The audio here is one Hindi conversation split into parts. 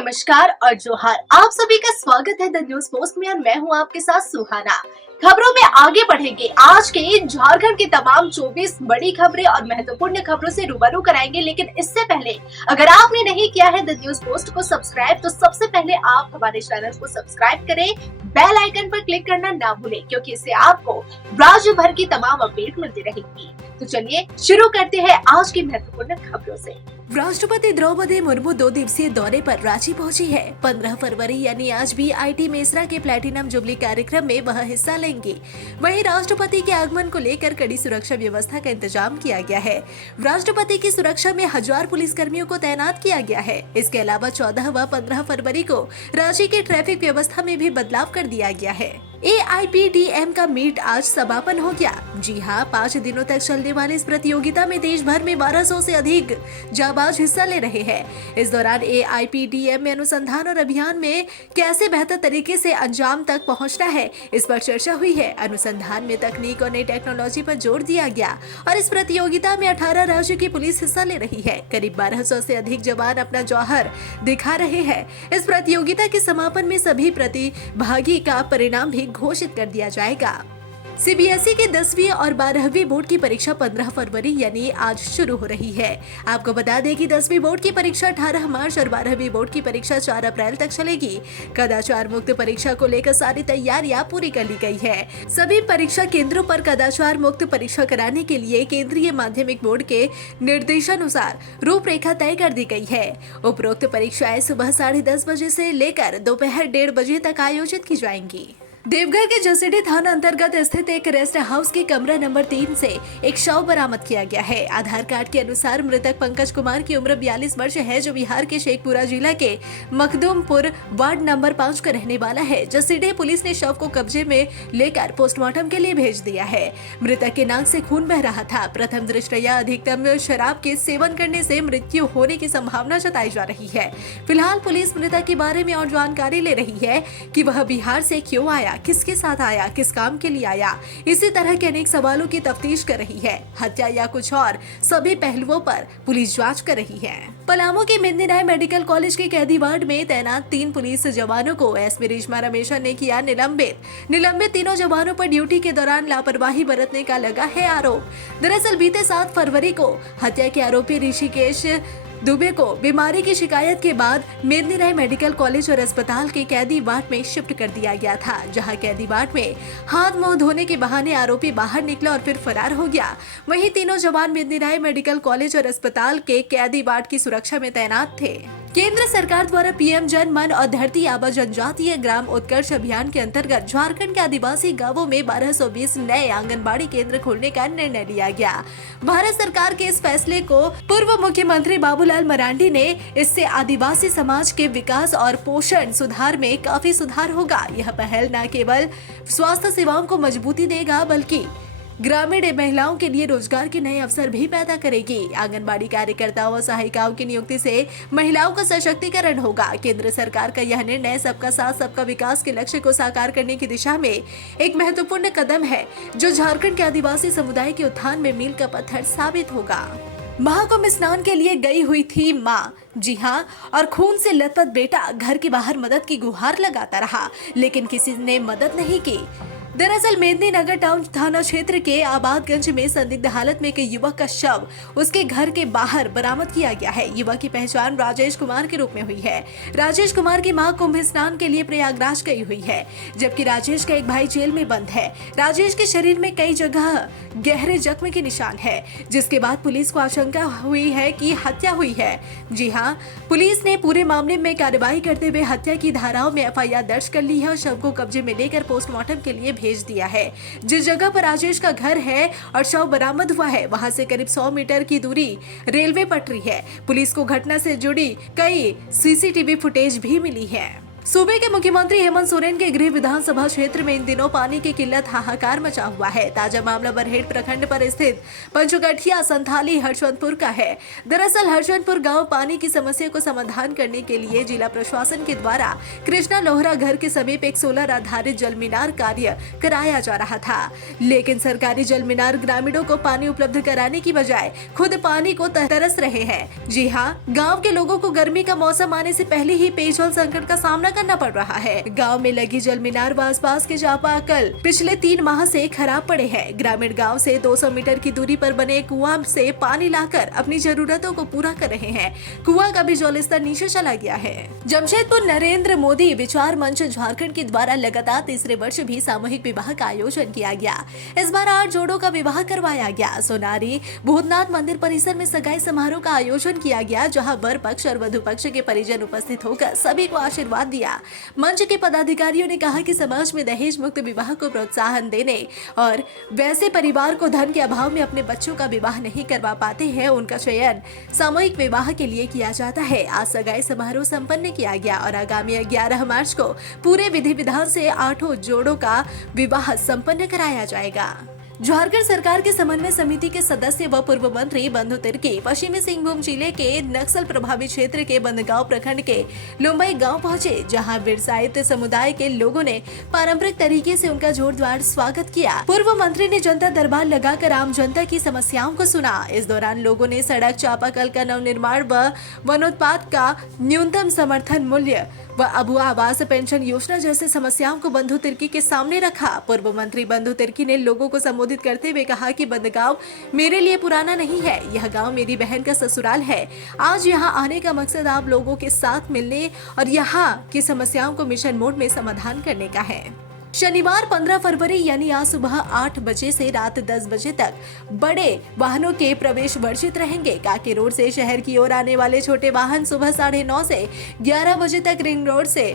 नमस्कार और जोहार। आप सभी का स्वागत है द न्यूज पोस्ट में और मैं हूं आपके साथ सुहाना। खबरों में आगे बढ़ेंगे। आज के झारखंड की तमाम 24 बड़ी खबरें और महत्वपूर्ण खबरों से रूबरू कराएंगे, लेकिन इससे पहले अगर आपने नहीं किया है द न्यूज पोस्ट को सब्सक्राइब, तो सबसे पहले आप हमारे चैनल को सब्सक्राइब करें, बेल आइकन पर क्लिक करना ना भूलें, क्योंकि इससे आपको राज्य भर की तमाम अपडेट मिलती रहेगी। तो चलिए शुरू करते हैं आज की महत्वपूर्ण खबरों से। राष्ट्रपति द्रौपदी मुर्मू 2 दिवसीय दौरे पर रांची पहुंची है। 15 फरवरी यानी आज भी आईटी मेसरा के प्लेटिनम जुबली कार्यक्रम में वह हिस्सा लेंगी। वहीं राष्ट्रपति के आगमन को लेकर कड़ी सुरक्षा व्यवस्था का इंतजाम किया गया है। राष्ट्रपति की सुरक्षा में 1000 पुलिस कर्मियों को तैनात किया गया है। इसके अलावा 14 व 15 फरवरी को रांची के ट्रैफिक व्यवस्था में भी बदलाव कर दिया गया है। AIPDM का मीट आज समापन हो गया। जी हां, 5 दिनों तक चलने वाली इस प्रतियोगिता में देश भर में 1200 से अधिक जाबाज हिस्सा ले रहे हैं। इस दौरान AIPDM में अनुसंधान और अभियान में कैसे बेहतर तरीके से अंजाम तक पहुंचना है, इस पर चर्चा हुई है। अनुसंधान में तकनीक और नई टेक्नोलॉजी पर जोर दिया गया और इस प्रतियोगिता में 18 राज्यों की पुलिस हिस्सा ले रही है। करीब 1200 से अधिक जवान अपना जौहर दिखा रहे हैं। इस प्रतियोगिता के समापन में सभी प्रतिभागी का परिणाम भी घोषित कर दिया जाएगा। CBSE की 10वीं और 12वीं बोर्ड की परीक्षा 15 फरवरी यानी आज शुरू हो रही है। आपको बता दें कि 10वीं बोर्ड की परीक्षा 18 मार्च और 12वीं बोर्ड की परीक्षा 4 अप्रैल तक चलेगी। कदाचार मुक्त परीक्षा को लेकर सारी तैयारियां पूरी कर ली गई है। सभी परीक्षा केंद्रों पर कदाचार मुक्त परीक्षा कराने के लिए केंद्रीय माध्यमिक बोर्ड के निर्देशानुसार रूपरेखा तय कर दी गई है। उपरोक्त परीक्षाएं सुबह 10:30 बजे से लेकर दोपहर 1:30 बजे तक आयोजित की जाएंगी। देवघर के जसीडीह थाना अंतर्गत स्थित एक रेस्ट हाउस के कमरा नंबर 3 से एक शव बरामद किया गया है। आधार कार्ड के अनुसार मृतक पंकज कुमार की उम्र 42 वर्ष है, जो बिहार के शेखपुरा जिला के मखदुमपुर वार्ड नंबर 5 का रहने वाला है। जसीडीह पुलिस ने शव को कब्जे में लेकर पोस्टमार्टम के लिए भेज दिया है। मृतक के नाक से खून बह रहा था। प्रथम दृष्टया अधिकतम शराब के सेवन करने से मृत्यु होने की संभावना जताई जा रही है। फिलहाल पुलिस मृतक के बारे में और जानकारी ले रही है कि वह बिहार से क्यों आया, किसके साथ आया, किस काम के लिए आया। इसी तरह के अनेक सवालों की तफ्तीश कर रही है। हत्या या कुछ और, सभी पहलुओं पर पुलिस जांच कर रही है। पलामू के मेदिनी राय मेडिकल कॉलेज के कैदी वार्ड में तैनात 3 पुलिस जवानों को एसपी रेशमा रमेशा ने किया निलंबित। तीनों जवानों पर ड्यूटी के दौरान लापरवाही बरतने का लगा है आरोप। दरअसल बीते 7 फरवरी को हत्या के आरोपी ऋषिकेश दुबे को बीमारी की शिकायत के बाद मेदिनी राय मेडिकल कॉलेज और अस्पताल के कैदी वार्ड में शिफ्ट कर दिया गया था, जहां कैदी वार्ड में हाथ मुंह धोने के बहाने आरोपी बाहर निकला और फिर फरार हो गया। वहीं तीनों जवान मेदिनी राय मेडिकल कॉलेज और अस्पताल के कैदी वार्ड की सुरक्षा में तैनात थे। केंद्र सरकार द्वारा PM जन मन और धरती आबा जनजातीय ग्राम उत्कर्ष अभियान के अंतर्गत झारखंड के आदिवासी गांवों में 1220 नए आंगनबाड़ी केंद्र खोलने का निर्णय लिया गया। भारत सरकार के इस फैसले को पूर्व मुख्यमंत्री बाबूलाल मरांडी ने इससे आदिवासी समाज के विकास और पोषण सुधार में काफी सुधार होगा। यह पहल न केवल स्वास्थ्य सेवाओं को मजबूती देगा, बल्कि ग्रामीण महिलाओं के लिए रोजगार के नए अवसर भी पैदा करेगी। आंगनबाड़ी कार्यकर्ताओं और सहायिकाओं की नियुक्ति से महिलाओं का सशक्तिकरण होगा। केंद्र सरकार का यह निर्णय सबका साथ सबका विकास के लक्ष्य को साकार करने की दिशा में एक महत्वपूर्ण कदम है, जो झारखंड के आदिवासी समुदाय के उत्थान में मील का पत्थर साबित होगा। महाकुंभ स्नान के लिए गई हुई थी माँ, जी हाँ, और खून से लथपथ बेटा घर के बाहर मदद की गुहार लगाता रहा, लेकिन किसी ने मदद नहीं की। दरअसल मेदिनी नगर टाउन थाना क्षेत्र के आबादगंज में संदिग्ध हालत में एक युवक का शव उसके घर के बाहर बरामद किया गया है। युवक की पहचान राजेश कुमार के रूप में हुई है। राजेश कुमार की मां कुंभ स्नान के लिए प्रयागराज गई हुई है, जबकि राजेश का एक भाई जेल में बंद है। राजेश के शरीर में कई जगह गहरे जख्म के निशान है, जिसके बाद पुलिस को आशंका हुई है कि हत्या हुई है। जी हाँ, पुलिस ने पूरे मामले में कार्रवाई करते हुए हत्या की धाराओं में FIR दर्ज कर ली है और शव को कब्जे में लेकर पोस्टमार्टम के लिए भेज दिया है। जिस जगह पर राजेश का घर है और शव बरामद हुआ है, वहां से करीब 100 मीटर की दूरी रेलवे पटरी है। पुलिस को घटना से जुड़ी कई CCTV फुटेज भी मिली है। सूबे के मुख्यमंत्री हेमंत सोरेन के गृह विधानसभा क्षेत्र में इन दिनों पानी की किल्लत हाहाकार मचा हुआ है। ताजा मामला बरहेट प्रखंड पर स्थित पंचगठिया संथाली हरचंदपुर का है। दरअसल हरचंदपुर गांव पानी की समस्या को समाधान करने के लिए जिला प्रशासन के द्वारा कृष्णा लोहरा घर के समीप एक सोलर आधारित जल मीनार कार्य कराया जा रहा था, लेकिन सरकारी जल मीनार ग्रामीणों को पानी उपलब्ध कराने की बजाय खुद पानी को तरस रहे हैं। जी हाँ, गाँव के लोगों को गर्मी का मौसम आने से पहले ही पेयजल संकट का सामना करना पड़ रहा है। गांव में लगी जल मीनार व आसपास के चापाकल पिछले 3 माह से खराब पड़े हैं। ग्रामीण गांव से 200 मीटर की दूरी पर बने कुआं से पानी लाकर अपनी जरूरतों को पूरा कर रहे हैं। कुआं का भी जल स्तर नीचे चला गया है। जमशेदपुर नरेंद्र मोदी विचार मंच झारखंड के द्वारा लगातार तीसरे वर्ष भी सामूहिक विवाह का आयोजन किया गया। इस बार 8 जोड़ों का विवाह करवाया गया। सोनारी भूतनाथ मंदिर परिसर में सगाई समारोह का आयोजन किया गया, जहाँ वर पक्ष और वधु पक्ष के परिजन उपस्थित होकर सभी को आशीर्वाद दिया। मंच के पदाधिकारियों ने कहा कि समाज में दहेज मुक्त विवाह को प्रोत्साहन देने और वैसे परिवार को धन के अभाव में अपने बच्चों का विवाह नहीं करवा पाते हैं, उनका चयन सामूहिक विवाह के लिए किया जाता है। आज सगाई समारोह संपन्न किया गया और आगामी 11 मार्च को पूरे विधि विधान से 8 जोड़ों का विवाह संपन्न कराया जाएगा। झारखंड सरकार के समन्वय समिति के सदस्य व पूर्व मंत्री बंधु तिर्की पश्चिमी सिंहभूम जिले के नक्सल प्रभावित क्षेत्र के बंदगांव प्रखंड के लुम्बई गांव पहुंचे, जहां बिरसाइत समुदाय के लोगों ने पारंपरिक तरीके से उनका जोरदार स्वागत किया। पूर्व मंत्री ने जनता दरबार लगाकर आम जनता की समस्याओं को सुना। इस दौरान लोगों ने सड़क, चापाकल का नवनिर्माण व वनोत्पाद का न्यूनतम समर्थन मूल्य व अबुआ आवास पेंशन योजना जैसे समस्याओं को बंधु तिर्की के सामने रखा। पूर्व मंत्री बंधु तिर्की ने लोगों को संबोधित करते हुए कहा कि बंदगांव मेरे लिए पुराना नहीं है, यह गांव मेरी बहन का ससुराल है। आज यहां आने का मकसद आप लोगों के साथ मिलने और यहां की समस्याओं को मिशन मोड में समाधान करने का है। शनिवार 15 फरवरी यानी आज सुबह 8 बजे से रात 10 बजे तक बड़े वाहनों के प्रवेश वर्जित रहेंगे। काकी रोड से शहर की ओर आने वाले छोटे वाहन सुबह 9:30 से 11 बजे तक रिंग रोड से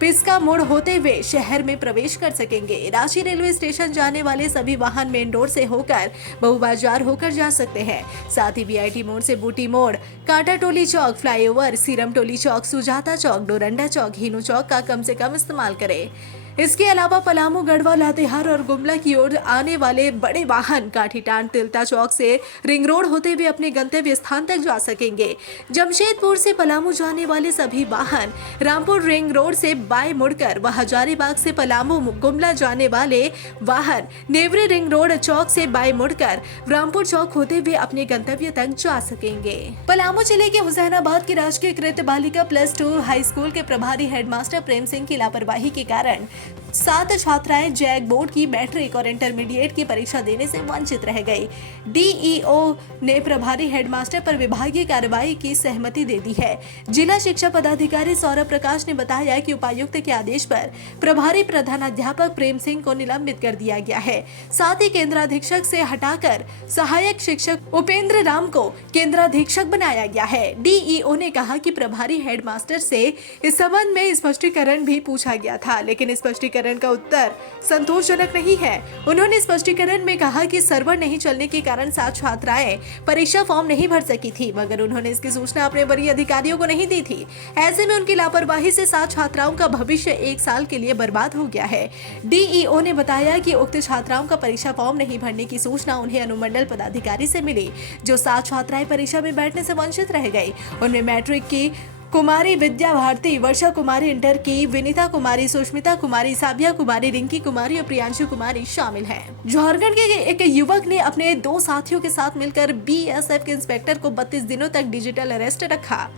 पिस्का मोड़ होते हुए शहर में प्रवेश कर सकेंगे। रांची रेलवे स्टेशन जाने वाले सभी वाहन मेन रोड से होकर बहु बाजार होकर जा सकते हैं। साथ ही वीआईटी मोड़ से बूटी मोड़, कांटा टोली चौक, फ्लाईओवर, सीरम टोली चौक, सुजाता चौक, डोरंडा चौक, हिनू चौक का कम से कम इस्तेमाल करें। इसके अलावा पलामू, गढ़वा, लातेहार और गुमला की ओर आने वाले बड़े वाहन काठीटांड, तिलता चौक से रिंग रोड होते हुए अपने गंतव्य स्थान तक जा सकेंगे। जमशेदपुर से पलामू जाने वाले सभी वाहन रामपुर रिंग रोड से बाएं मुड़कर व हजारीबाग से पलामू गुमला जाने वाले वाहन नेवरी रिंग रोड चौक से बाएं मुड़कर रामपुर चौक होते हुए अपने गंतव्य तक जा सकेंगे। पलामू जिले के हुसैनाबाद की राजकीय कृत बालिका +2 हाई स्कूल के प्रभारी हेडमास्टर प्रेम सिंह की लापरवाही के कारण 7 छात्राएं जैक बोर्ड की मैट्रिक और इंटरमीडिएट की परीक्षा देने से वंचित रह गई। डीईओ ने प्रभारी हेडमास्टर पर विभागीय कार्रवाई की सहमति दे दी है। जिला शिक्षा पदाधिकारी सौरभ प्रकाश ने बताया कि उपायुक्त के आदेश पर प्रभारी प्रधानाध्यापक प्रेम सिंह को निलंबित कर दिया गया है। साथ ही केंद्राधीक्षक से हटाकर सहायक शिक्षक उपेंद्र राम को केंद्राधीक्षक बनाया गया है। डीईओ ने कहा कि प्रभारी हेडमास्टर से इस संबंध में स्पष्टीकरण भी पूछा गया था, लेकिन स्पष्टीकरण का उत्तर संतोषजनक नहीं है। उन्होंने स्पष्टीकरण में कहा कि सर्वर नहीं चलने के कारण 7 छात्राएं परीक्षा फॉर्म नहीं भर सकी थी, मगर उन्होंने इसकी सूचना अपने वरीय अधिकारियों को नहीं दी थी। ऐसे में उनकी लापरवाही से 7 छात्राओं का भविष्य 1 साल के लिए बर्बाद हो गया है। डीईओ ने बताया कि उक्त छात्राओं का परीक्षा फॉर्म नहीं भरने की सूचना उन्हें अनुमंडल पदाधिकारी से मिली। जो 7 छात्राएं परीक्षा में बैठने से वंचित रह गई, उनमें मैट्रिक की कुमारी विद्या भारती, वर्षा कुमारी इंटर की, विनीता कुमारी, सुष्मिता कुमारी, साबिया कुमारी, रिंकी कुमारी और प्रियांशु कुमारी शामिल हैं। झारखंड के एक युवक ने अपने 2 साथियों के साथ मिलकर बीएसएफ के इंस्पेक्टर को 32 दिनों तक डिजिटल अरेस्ट रखा,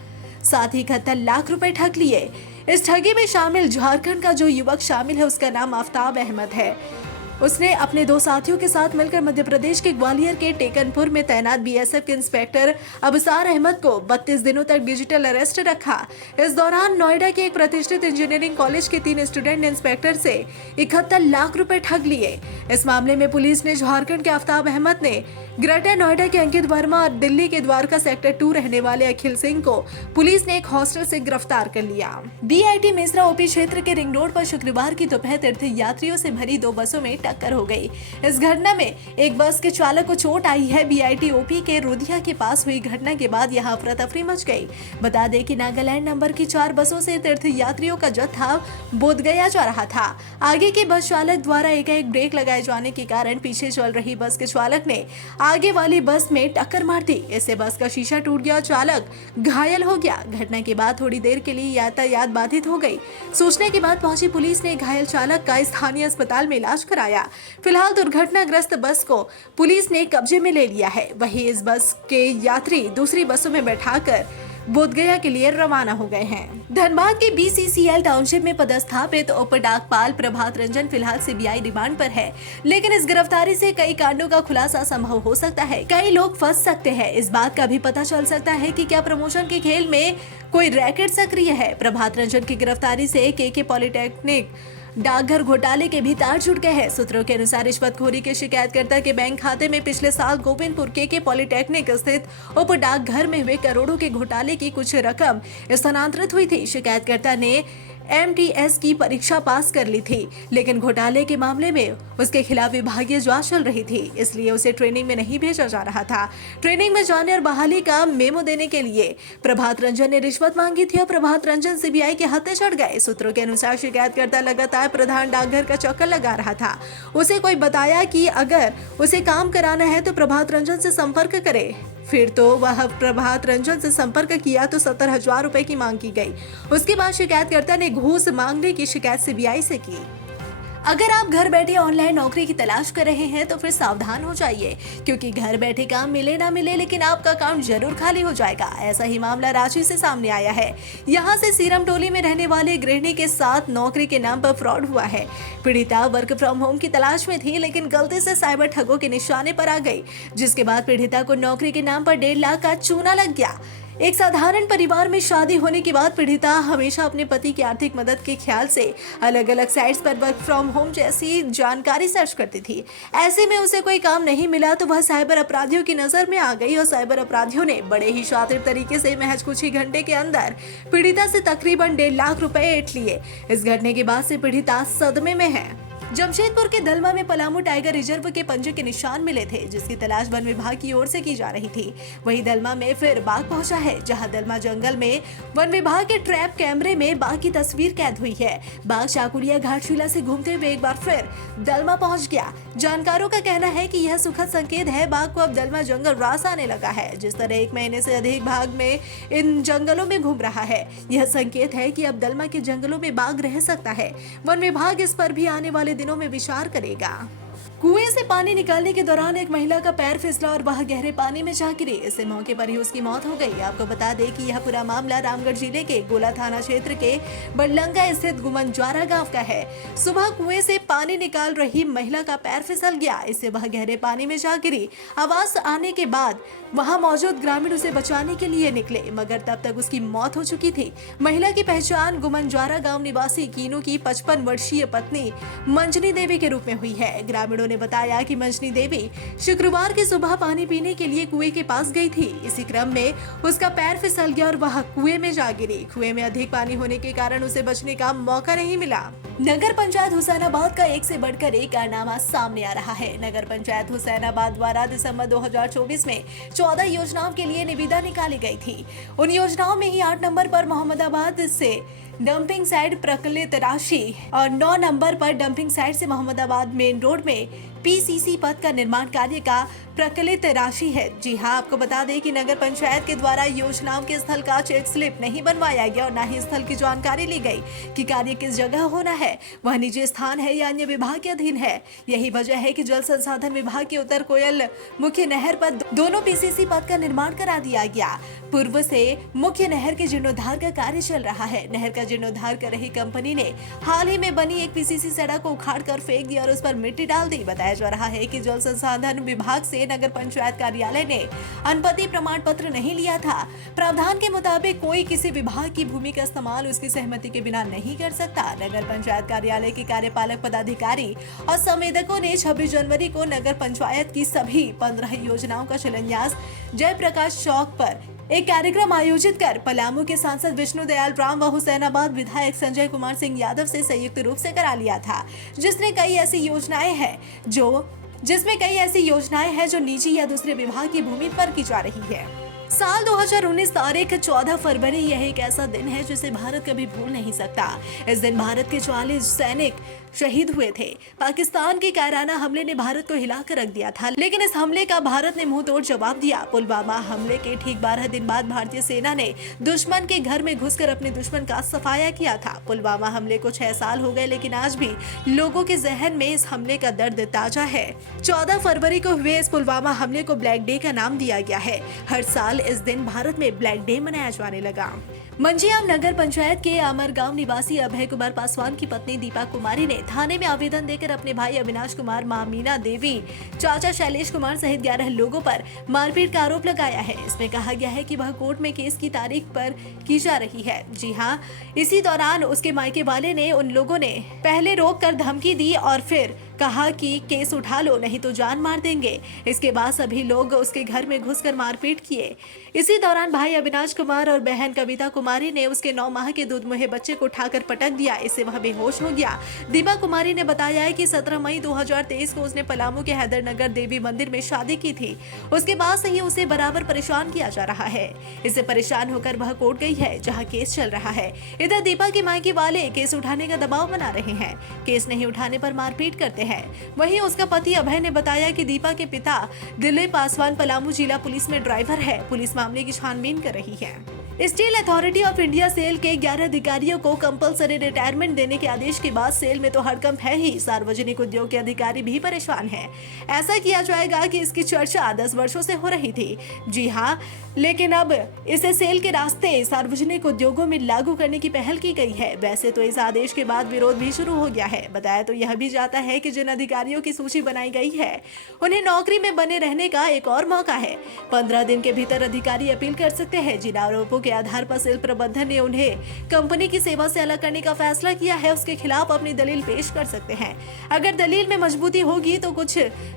साथ ही 71 लाख रुपए ठग लिए। इस ठगी में शामिल झारखंड का जो युवक शामिल है उसका नाम आफ्ताब अहमद है। उसने अपने 2 साथियों के साथ मिलकर मध्य प्रदेश के ग्वालियर के टेकनपुर में तैनात बीएसएफ के इंस्पेक्टर अबसार अहमद को 32 दिनों तक डिजिटल अरेस्ट रखा। इस दौरान नोएडा के एक प्रतिष्ठित इंजीनियरिंग कॉलेज के 3 स्टूडेंट ने इंस्पेक्टर से 71 लाख रुपए ठग लिए। इस मामले में पुलिस ने झारखंड के आफ्ताब अहमद ने ग्रेटर नोएडा के अंकित वर्मा और दिल्ली के द्वारका सेक्टर 2 रहने वाले अखिल सिंह को पुलिस ने एक हॉस्टल से गिरफ्तार कर लिया। बीआईटी मेसरा ओपी क्षेत्र के रिंग रोड पर शुक्रवार की दोपहर तीर्थ यात्रियों से भरी 2 बसों में टक्कर हो गई। इस घटना में एक बस के चालक को चोट आई है। BITOP के रुधिया के पास हुई घटना के बाद यहाँ अफरा तफरी मच गई। बता दें कि नागालैंड नंबर की 4 बसों से तीर्थ यात्रियों का जत्था बोधगया जा रहा था। आगे के बस चालक द्वारा एकाएक ब्रेक लगाए जाने के कारण पीछे चल रही बस के चालक ने आगे वाली बस में टक्कर मार दी। इससे बस का शीशा टूट गया और चालक घायल हो गया। घटना के बाद थोड़ी देर के लिए यातायात बाधित हो गई। सूचना के बाद पहुंची पुलिस ने घायल चालक का स्थानीय अस्पताल में इलाज कराया। फिलहाल दुर्घटनाग्रस्त बस को पुलिस ने कब्जे में ले लिया है। वहीं इस बस के यात्री दूसरी बसों में बैठाकर बोधगया के लिए रवाना हो गए हैं। धनबाद के BCCL टाउनशिप में पदस्थापित उप डाकपाल प्रभात रंजन फिलहाल CBI रिमांड पर है, लेकिन इस गिरफ्तारी से कई कांडों का खुलासा संभव हो सकता है। कई लोग फंस सकते हैं। इस बात का भी पता चल सकता है कि क्या प्रमोशन के खेल में कोई रैकेट सक्रिय है। प्रभात रंजन की गिरफ्तारी से KK पॉलिटेक्निक डाकघर घोटाले के भी तार जुड़ गए हैं। सूत्रों के अनुसार रिश्वतखोरी के शिकायतकर्ता के बैंक खाते में पिछले साल गोविंदपुर KK पॉलिटेक्निक स्थित उप डाकघर में हुए करोड़ों के घोटाले की कुछ रकम स्थानांतरित हुई थी। शिकायतकर्ता ने MTS की परीक्षा पास कर ली थी, लेकिन घोटाले के मामले में उसके खिलाफ विभागीय जांच चल रही थी, इसलिए उसे ट्रेनिंग में नहीं भेजा जा रहा था। ट्रेनिंग में जाने और बहाली का मेमो देने के लिए प्रभात रंजन ने रिश्वत मांगी थी और प्रभात रंजन CBI के हत्थे चढ़ गए। सूत्रों के अनुसार शिकायतकर्ता लगातार प्रधान डाकघर का चक्कर लगा रहा था। उसे कोई बताया कि अगर उसे काम कराना है तो प्रभात रंजन से संपर्क करे। फिर तो वह प्रभात रंजन से संपर्क किया तो 70,000 रुपए की मांग की गई। उसके बाद शिकायतकर्ता ने घूस मांगने की शिकायत CBI से की। अगर आप घर बैठे ऑनलाइन नौकरी की तलाश कर रहे हैं तो फिर सावधान हो जाइए, क्योंकि घर बैठे काम मिले ना मिले लेकिन आपका अकाउंट जरूर खाली हो जाएगा। ऐसा ही मामला रांची से सामने आया है। यहां से सीरम टोली में रहने वाले गृहिणी के साथ नौकरी के नाम पर फ्रॉड हुआ है। पीड़िता वर्क फ्रॉम होम की तलाश में थी, लेकिन गलती से साइबर ठगों के निशाने पर आ गई, जिसके बाद पीड़िता को नौकरी के नाम पर 1.5 लाख का चूना लग गया। एक साधारण परिवार में शादी होने के बाद पीड़िता हमेशा अपने पति की आर्थिक मदद के ख्याल से अलग अलग साइट्स पर वर्क फ्रॉम होम जैसी जानकारी सर्च करती थी। ऐसे में उसे कोई काम नहीं मिला तो वह साइबर अपराधियों की नजर में आ गई और साइबर अपराधियों ने बड़े ही शातिर तरीके से महज कुछ ही घंटे के अंदर पीड़िता से तकरीबन 1.5 लाख रुपए ऐंठ लिए। इस घटने के बाद से पीड़िता सदमे में है। जमशेदपुर के दलमा में पलामू टाइगर रिजर्व के पंजे के निशान मिले थे, जिसकी तलाश वन विभाग की ओर से की जा रही थी। वहीं दलमा में फिर बाघ पहुंचा है, जहां दलमा जंगल में वन विभाग के ट्रैप कैमरे में बाघ की तस्वीर कैद हुई है। बाघ चाकुलिया घाटशिला से घूमते हुए एक बार फिर दलमा पहुंच गया। जानकारों का कहना है कि यह सुखद संकेत है। बाघ को अब दलमा जंगल रास आने लगा है। जिस तरह 1 महीने से अधिक भाग में इन जंगलों में घूम रहा है, यह संकेत है कि अब दलमा के जंगलों में बाघ रह सकता है। वन विभाग इस पर भी आने वाले दिनों में विचार करेगा। कुएं से पानी निकालने के दौरान एक महिला का पैर फिसला और वह गहरे पानी में जा गिरी। इससे मौके पर ही उसकी मौत हो गई। आपको बता दें कि यह पूरा मामला रामगढ़ जिले के गोला थाना क्षेत्र के बड़लंगा स्थित गुमनज्वारा गांव का है। सुबह कुएं से पानी निकाल रही महिला का पैर फिसल गया। इससे वह गहरे पानी में जा गिरी। आवाज आने के बाद वहां मौजूद ग्रामीण उसे बचाने के लिए निकले, मगर तब तक उसकी मौत हो चुकी थी। महिला की पहचान गुमनज्वारा गांव निवासी कीनू की 55 वर्षीय पत्नी मंजनी देवी के रूप में हुई है। ग्रामीणों ने बताया कि मंजनी देवी शुक्रवार की सुबह पानी पीने के लिए कुएं के पास गई थी। इसी क्रम में उसका पैर फिसल गया और वह कुएं में जा गिरी। कुएं में अधिक पानी होने के कारण उसे बचने का मौका नहीं मिला। नगर पंचायत हुसैनाबाद का एक से बढ़कर एक कारनामा सामने आ रहा है। नगर पंचायत हुसैनाबाद द्वारा दिसंबर 2024 में 14 योजनाओं के लिए निविदा निकाली गई थी। उन योजनाओं में ही 8 नंबर पर मोहम्मदाबाद से डंपिंग साइट प्रकलित राशि और 9 नंबर पर डंपिंग साइट से मोहम्मदाबाद मेन रोड में PCC पथ का निर्माण कार्य का प्रकलित राशि है। जी हां, आपको बता दें कि नगर पंचायत के द्वारा योजनाओं के स्थल का चेक स्लिप नहीं बनवाया गया और न ही स्थल की जानकारी ली गई कि कार्य किस जगह होना है, वह निजी स्थान है या अन्य विभाग के अधीन है। यही वजह है कि जल संसाधन विभाग के उत्तर कोयल मुख्य नहर पर दोनों PCC पथ का निर्माण करा दिया गया। पूर्व से मुख्य नहर के जीर्णोद्धार का कार्य चल रहा है। नहर का जीर्णोद्धार कर रही कंपनी ने हाल ही में बनी एक PCC सड़क को उखाड़ कर फेंक दिया और उस पर मिट्टी डाल दी। बताया जा रहा है कि जल संसाधन विभाग से नगर पंचायत कार्यालय ने अनुमति प्रमाण पत्र नहीं लिया था। प्रावधान के मुताबिक कोई किसी विभाग की भूमि का इस्तेमाल उसकी सहमति के बिना नहीं कर सकता। नगर पंचायत कार्यालय के कार्यपालक पदाधिकारी और संवेदकों ने 26 जनवरी को नगर पंचायत की सभी 15 योजनाओं का शिलान्यास जयप्रकाश चौक पर एक कार्यक्रम आयोजित कर पलामू के सांसद विष्णु दयाल राम व हुसैनाबाद विधायक संजय कुमार सिंह यादव से संयुक्त रूप से करा लिया था, जिसमें कई ऐसी योजनाएं हैं जो निजी या दूसरे विभाग की भूमि पर की जा रही है। साल 2019 तारीख 14 फरवरी यह एक ऐसा दिन है जिसे भारत कभी भूल नहीं सकता। इस दिन भारत के 44 सैनिक शहीद हुए थे। पाकिस्तान के कायराना हमले ने भारत को हिलाकर रख दिया था, लेकिन इस हमले का भारत ने मुंह तोड़ जवाब दिया। पुलवामा हमले के ठीक 12 दिन बाद भारतीय सेना ने दुश्मन के घर में घुसकर अपने दुश्मन का सफाया किया था। पुलवामा हमले को 6 साल हो गए, लेकिन आज भी लोगों के जहन में इस हमले का दर्द ताजा है। 14 फरवरी को हुए इस पुलवामा हमले को ब्लैक डे का नाम दिया गया है। हर साल इस दिन भारत में ब्लैक डे मनाया जाने लगा। मंझियाम नगर पंचायत के अमरगांव निवासी अभय कुमार पासवान की पत्नी दीपा कुमारी ने थाने में आवेदन देकर अपने भाई अविनाश कुमार, मां मीना देवी, चाचा शैलेश कुमार सहित 11 लोगों पर मारपीट का आरोप लगाया है। इसमें कहा गया है कि वह कोर्ट में केस की तारीख पर की जा रही है। जी हां, इसी दौरान उसके मायके वाले ने उन लोगों ने पहले रोक कर धमकी दी और फिर कहा कि केस उठा लो नहीं तो जान मार देंगे। इसके बाद सभी लोग उसके घर में घुसकर मारपीट किए। इसी दौरान भाई अविनाश कुमार और बहन कविता कुमारी ने उसके 9 माह के दूध मुहे बच्चे को उठाकर पटक दिया। इससे वह बेहोश हो गया। दीपा कुमारी ने बताया है कि 17 मई 2023 को उसने पलामू के हैदरनगर देवी मंदिर में शादी की थी। उसके बाद से ही उसे बराबर परेशान किया जा रहा है। इससे परेशान होकर वह कोर्ट गई है, जहां केस चल रहा है। इधर दीपा के मायके वाले केस उठाने का दबाव बना रहे हैं। केस नहीं उठाने पर मारपीट करते हैं। वहीं उसका पति अभय ने बताया कि दीपा के पिता दिलीप पासवान पलामू जिला पुलिस में ड्राइवर है। पुलिस मामले की छानबीन कर रही है। Steel Authority of India SAIL के 11 अधिकारियों को कंपलसरी रिटायरमेंट देने के आदेश के बाद सेल में तो हड़कंप है ही, सार्वजनिक उद्योग के अधिकारी भी परेशान हैं। ऐसा किया जाएगा कि इसकी चर्चा 10 वर्षों से हो रही थी। जी हाँ, लेकिन अब इसे सेल के रास्ते सार्वजनिक उद्योगों में लागू करने की पहल की गई है। वैसे तो इस आदेश के बाद विरोध भी शुरू हो गया है। बताया तो यह भी जाता है कि जिन अधिकारियों की सूची बनाई गई है उन्हें नौकरी में बने रहने का एक और मौका है। 15 दिन के भीतर अधिकारी अपील कर सकते हैं। जिन आरोपों के आधार पर सेल प्रबंधन ने उन्हें कंपनी की सेवा से अलग करने का फैसला किया है, उसके खिलाफ अपनी दलील पेश कर सकते हैं। अगर दलील में मजबूती होगी तो कुछ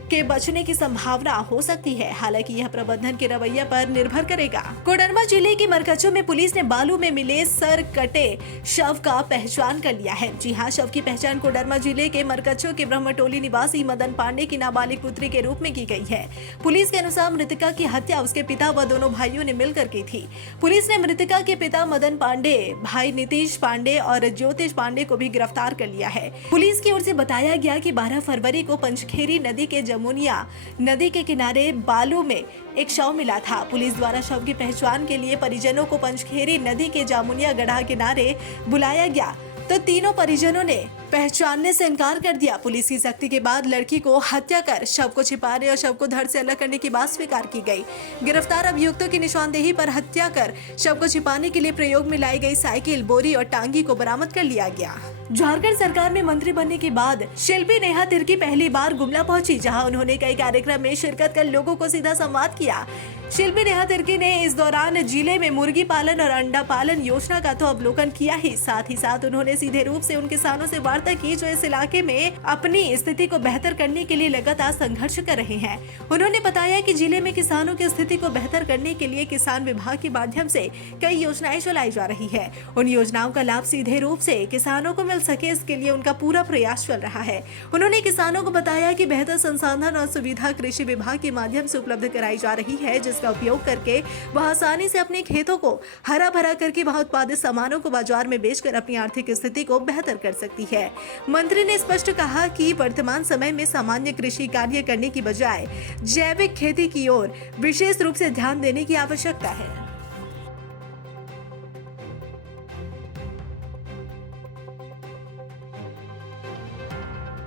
के बचने की संभावना हो सकती है। हालांकि यह प्रबंधन के रवैया पर निर्भर करेगा। कोडरमा जिले के मरकच्चो में पुलिस ने बालू में मिले सर कटे शव का पहचान कर लिया है। जी हाँ, शव की पहचान कोडरमा जिले के मरकच्चो के ब्रह्मटोली निवासी मदन पांडे की नाबालिग पुत्री के रूप में की गई है। पुलिस के अनुसार मृतका की हत्या उसके पिता व दोनों भाइयों ने मिलकर की थी। पुलिस ने मृतका के पिता मदन पांडे, भाई नीतीश पांडे और ज्योतिष पांडे को भी गिरफ्तार कर लिया है। पुलिस की ओर से बताया गया कि 12 फरवरी को पंचखेरी नदी के जमुनिया नदी के किनारे बालू में एक शव मिला था। पुलिस द्वारा शव की पहचान के लिए परिजनों को पंचखेरी नदी के जामुनिया गढ़ा किनारे बुलाया गया, तो तीनों परिजनों ने पहचानने से इनकार कर दिया। पुलिस की सख्ती के बाद लड़की को हत्या कर शव को छिपाने और शव को धड़ से अलग करने की बात स्वीकार की गई। गिरफ्तार अभियुक्तों की निशानदेही पर हत्या कर शव को छिपाने के लिए प्रयोग में लाई गई साइकिल, बोरी और टांगी को बरामद कर लिया गया। झारखंड सरकार में मंत्री बनने के बाद शिल्पी नेहा तिर्की पहली बार गुमला पहुंची, जहां उन्होंने कई कार्यक्रम में शिरकत कर लोगों को सीधा संवाद किया। शिल्पी नेहा तिर्की ने इस दौरान जिले में मुर्गी पालन और अंडा पालन योजना का तो अवलोकन किया ही साथ उन्होंने सीधे रूप से उन किसानों से वार्ता की जो इस इलाके में अपनी स्थिति को बेहतर करने के लिए लगातार संघर्ष कर रहे हैं। उन्होंने बताया कि जिले में किसानों की स्थिति को बेहतर करने के लिए किसान विभाग के माध्यम से कई योजनाएं चलाई जा रही है। उन योजनाओं का लाभ सीधे रूप से किसानों को मिल सके, इसके लिए उनका पूरा प्रयास चल रहा है। उन्होंने किसानों को बताया कि बेहतर संसाधन और सुविधा कृषि विभाग के माध्यम से उपलब्ध कराई जा रही है, जिसका उपयोग करके वह आसानी से अपने खेतों को हरा भरा करके वहां उत्पादित सामानों को बाजार में बेचकर अपनी आर्थिक स्थिति को बेहतर कर सकती है। मंत्री ने स्पष्ट कहा कि वर्तमान समय में सामान्य कृषि कार्य करने की बजाय जैविक खेती की ओर विशेष रूप से ध्यान देने की आवश्यकता है।